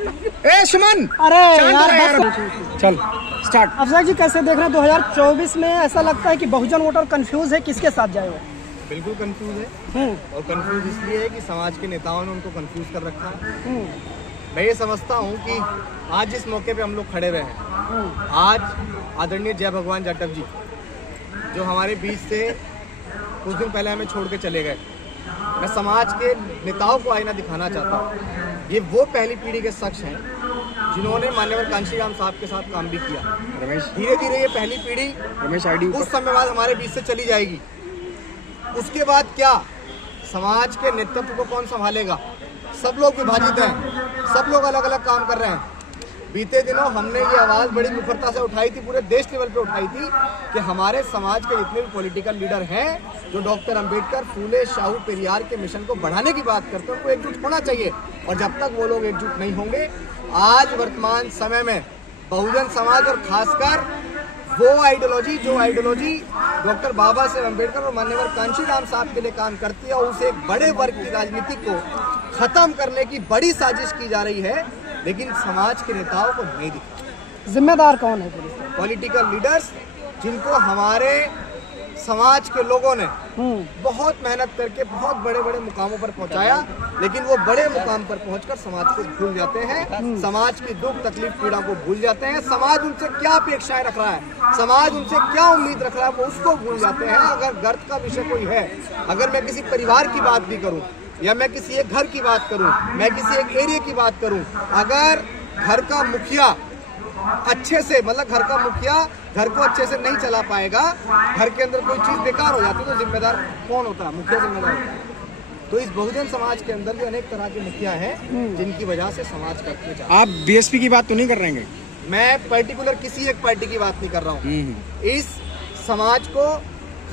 ए सुमन, अरे यार चल स्टार्ट। अफजल जी कैसे देख रहे हैं 2024 में? ऐसा लगता है कि बहुजन वोटर कंफ्यूज है, किसके साथ जाए वो? बिल्कुल कंफ्यूज है और कंफ्यूज इसलिए है कि समाज के नेताओं ने उनको कंफ्यूज कर रखा है। मैं ये समझता हूँ कि आज जिस मौके पे हम लोग खड़े हुए हैं, आज आदरणीय जय भगवान जाटव जी जो हमारे बीच से कुछ दिन पहले हमें छोड़ के चले गए, मैं समाज के नेताओं को आईना दिखाना चाहता हूँ। ये वो पहली पीढ़ी के शख्स हैं जिन्होंने मान्यवर कांशीराम साहब के साथ काम भी किया। धीरे धीरे ये पहली पीढ़ी कुछ समय बाद हमारे बीच से चली जाएगी। उसके बाद क्या, समाज के नेतृत्व को कौन संभालेगा? सब लोग विभाजित हैं, सब लोग अलग अलग काम कर रहे हैं। बीते दिनों हमने ये आवाज़ बड़ी मुखरता से उठाई थी, पूरे देश लेवल पे उठाई थी कि हमारे समाज के जितने भी पॉलिटिकल लीडर हैं जो डॉक्टर अंबेडकर, फूले, शाहू, पेरियार के मिशन को बढ़ाने की बात करते हैं, उनको एकजुट होना चाहिए। और जब तक वो लोग एकजुट नहीं होंगे, आज वर्तमान समय में बहुजन समाज और खासकर वो आइडियोलॉजी जो आइडियोलॉजी डॉक्टर बाबा साहेब अम्बेडकर और मान्यवर कांशीराम साहब के लिए काम करती है, और उसे एक बड़े वर्ग की राजनीति को खत्म करने की बड़ी साजिश की जा रही है, लेकिन समाज के नेताओं को नहीं दिखता। जिम्मेदार कौन है? पॉलिटिकल लीडर्स, जिनको हमारे समाज के लोगों ने बहुत मेहनत करके बहुत बड़े बड़े मुकामों पर पहुंचाया, लेकिन वो बड़े मुकाम पर पहुंचकर समाज को भूल जाते हैं, समाज की दुख तकलीफ पीड़ा को भूल जाते हैं। समाज उनसे क्या अपेक्षाएं रख रहा है, समाज उनसे क्या उम्मीद रख रहा है, वो उसको भूल जाते हैं। अगर गर्त का विषय कोई है, अगर मैं किसी परिवार की बात भी करूं या मैं किसी एक घर की बात करूं, मैं किसी एक एरिया की बात करूं, अगर घर का मुखिया अच्छे से, मतलब घर का मुखिया घर को अच्छे से नहीं चला पाएगा, घर के अंदर कोई चीज बेकार हो जाती है, तो जिम्मेदार कौन होता है? मुखिया जिम्मेदार होता है। तो इस बहुजन समाज के अंदर भी अनेक तरह के मुखिया हैं जिनकी वजह से समाज करते जा रहा है। आप बीएसपी की बात तो नहीं कर रहे हैं? मैं पर्टिकुलर किसी एक पार्टी की बात नहीं कर रहा हूँ। इस समाज को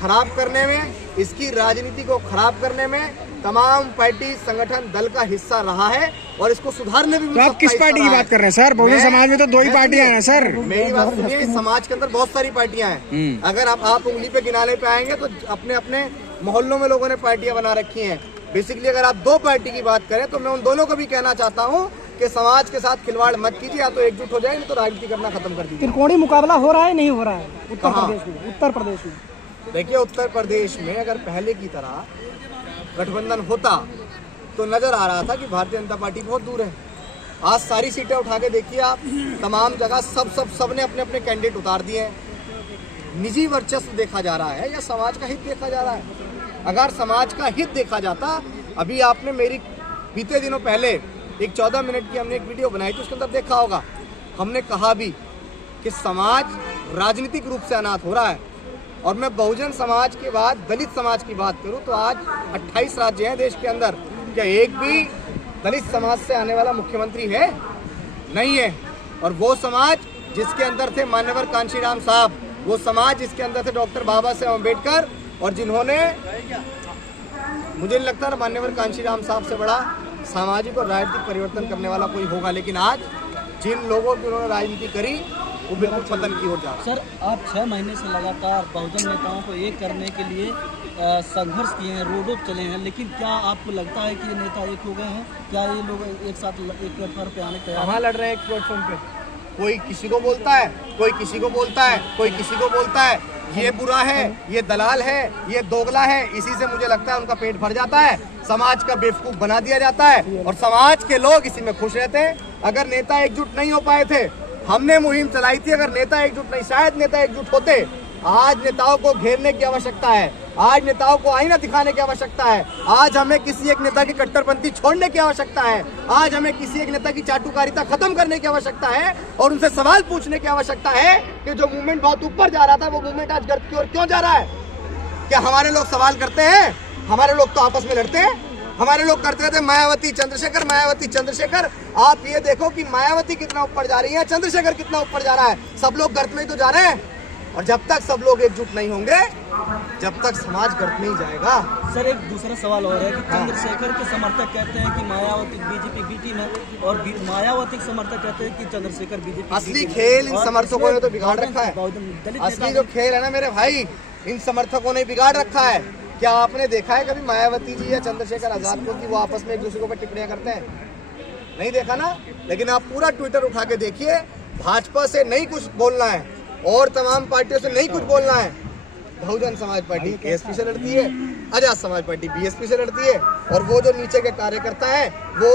खराब करने में, इसकी राजनीति को खराब करने में तमाम पार्टी संगठन दल का हिस्सा रहा है और इसको सुधारने भी। तो आप किस पार्टी की बात कर रहे हैं सर? बहुजन समाज में तो दो ही पार्टियां हैं सर। मेरी बात सुनिए, समाज के अंदर बहुत सारी पार्टियां हैं। अगर आप उंगली पे गिनाने पे आएंगे तो अपने अपने मोहल्लों में लोगों ने पार्टियां बना रखी हैं। बेसिकली अगर आप दो पार्टी की बात करें तो मैं उन दोनों को भी कहना चाहता हूँ कि समाज के साथ खिलवाड़ मत कीजिए, या तो एकजुट हो जाए, नहीं तो राजनीति करना खत्म कर दीजिए। त्रिकोणीय मुकाबला हो रहा है, नहीं हो रहा है उत्तर प्रदेश में? देखिए, उत्तर प्रदेश में अगर पहले की तरह गठबंधन होता तो नजर आ रहा था कि भारतीय जनता पार्टी बहुत दूर है। आज सारी सीटें उठा के देखिए आप, तमाम जगह सबने अपने अपने कैंडिडेट उतार दिए हैं। निजी वर्चस्व देखा जा रहा है या समाज का हित देखा जा रहा है? अगर समाज का हित देखा जाता, अभी आपने मेरी बीते दिनों पहले एक 14 मिनट की हमने एक वीडियो बनाई थी, उसके अंदर देखा होगा, हमने कहा भी कि समाज राजनीतिक रूप से अनाथ हो रहा है। और मैं बहुजन समाज के बाद दलित समाज की बात करूं तो आज 28 राज्य हैं देश के अंदर, क्या एक भी दलित समाज से आने वाला मुख्यमंत्री है? नहीं है। और वो समाज जिसके अंदर थे मान्यवर कांशीराम साहब, वो समाज जिसके अंदर थे डॉक्टर बाबा साहेब अम्बेडकर, और जिन्होंने, मुझे नहीं लगता मान्यवर कांशीराम साहब से बड़ा सामाजिक और राजनीतिक परिवर्तन करने वाला कोई होगा। लेकिन आज जिन लोगों की उन्होंने राजनीति करी वो बिल्कुल पतन की ओर जा रहा है। सर, आप 6 महीने से लगातार बहुजन नेताओं को एक करने के लिए संघर्ष किए हैं, रोडों पर चले हैं, लेकिन क्या आपको लगता है कि ये नेता एक हो गए हैं? क्या ये लोग एक साथ एक प्लेटफॉर्म पे आने तैयार? कहाँ लड़ रहे हैं एक प्लेटफॉर्म पे? कोई किसी को बोलता है, कोई किसी को बोलता है, कोई किसी को बोलता है ये बुरा है, ये दलाल है, ये दोगला है। इसी से मुझे लगता है उनका पेट भर जाता है, समाज का बेवकूफ बना दिया जाता है और समाज के लोग इसी में खुश रहते हैं। अगर नेता एकजुट नहीं हो पाए थे, हमने मुहिम चलाई थी, अगर नेता एकजुट नहीं, शायद नेता एकजुट होते। आज नेताओं को घेरने की आवश्यकता है, आज नेताओं को आईना दिखाने की आवश्यकता है, आज हमें किसी एक नेता की कट्टरपंथी छोड़ने की आवश्यकता है, आज हमें किसी एक नेता की चाटुकारिता खत्म करने की आवश्यकता है और उनसे सवाल पूछने की आवश्यकता है कि जो मूवमेंट बहुत ऊपर जा रहा था वो मूवमेंट आज गर्त की ओर क्यों जा रहा है? क्या हमारे लोग सवाल करते हैं? हमारे लोग तो आपस में लड़ते हैं। हमारे लोग करते रहते मायावती चंद्रशेखर, मायावती चंद्रशेखर। आप ये देखो कि मायावती कितना ऊपर जा रही है, चंद्रशेखर कितना ऊपर जा रहा है, सब लोग गर्त में ही तो जा रहे हैं। और जब तक सब लोग एकजुट नहीं होंगे, जब तक समाज गर्त में ही जाएगा। सर, एक दूसरा सवाल और है कि चंद्रशेखर के समर्थक कहते हैं कि मायावती बीजेपी बी टीम है और मायावती के समर्थक कहते हैं कि चंद्रशेखर बीजेपी। असली खेल इन समर्थकों ने तो बिगाड़ रखा है। असली जो खेल है ना मेरे भाई, इन समर्थकों ने बिगाड़ रखा है। क्या आपने देखा है कभी मायावती जी या चंद्रशेखर आजाद को कि वो आपस में एक दूसरे के ऊपर टिप्पणियां करते हैं? नहीं देखा ना, लेकिन आप पूरा ट्विटर उठा के देखिए, भाजपा से नहीं कुछ बोलना है और तमाम पार्टियों से नहीं कुछ बोलना है। बहुजन समाज पार्टी एएसपी से लड़ती है, आजाद समाज पार्टी बीएसपी से लड़ती है, और वो जो नीचे के कार्यकर्ता हैं वो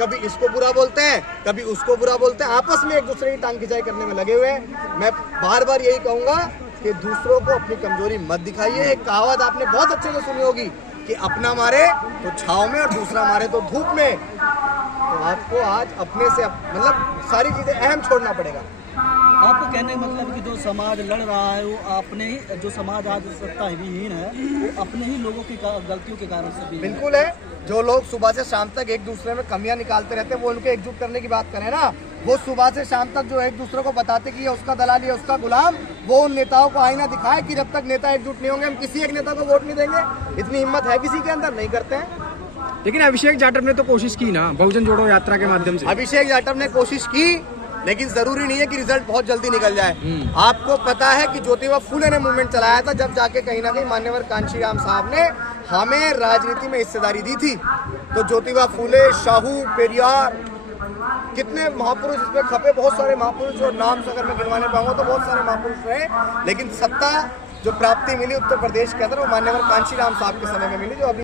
कभी इसको बुरा बोलते हैं, कभी उसको बुरा बोलते हैं, आपस में एक दूसरे की टांग खिंचाई करने में लगे हुए हैं। मैं बार बार यही कहूंगा कि दूसरों को अपनी कमजोरी मत दिखाइए। एक कहावत आपने बहुत अच्छे से सुनी होगी कि अपना मारे तो छाव में और दूसरा मारे तो धूप में। तो आपको आज अपने से मतलब सारी चीजें अहम छोड़ना पड़ेगा। आपको कहने का मतलब कि जो समाज लड़ रहा है वो अपने ही, जो समाज आज सत्ता विहीन है वो अपने ही लोगों की गलतियों के कारण से भी बिल्कुल है। जो लोग सुबह से शाम तक एक दूसरे में कमियां निकालते रहते हैं, वो उनको एकजुट करने की बात करें ना। वो सुबह से शाम तक जो एक दूसरे को बताते कि ये उसका दलाल, ये उसका गुलाम, वो उन नेताओं को आईना दिखाए कि जब तक नेता एकजुट नहीं होंगे हम किसी एक नेता को वोट नहीं देंगे। इतनी हिम्मत है किसी के अंदर? नहीं करते हैं। लेकिन अभिषेक जाटव ने तो कोशिश की ना बहुजन जोड़ो यात्रा के माध्यम से। अभिषेक जाटव ने कोशिश की, लेकिन जरूरी नहीं है कि रिजल्ट बहुत जल्दी निकल जाए। आपको पता है कि ज्योतिबा फूले ने मूवमेंट चलाया था, जब जाके कहीं ना कहीं मान्यवर कांशीराम साहब ने हमें राजनीति में हिस्सेदारी दी थी। तो ज्योतिबा फूले, शाहू, पेरियार, कितने महापुरुष इसमें खपे, बहुत सारे महापुरुष, और नाम से अगर मैं गिनवाने पाऊंगा तो बहुत सारे महापुरुष रहे, लेकिन सत्ता जो प्राप्ति मिली उत्तर प्रदेश के अंदर वो मान्यवर कांशीराम साहब के समय में मिली, जो अभी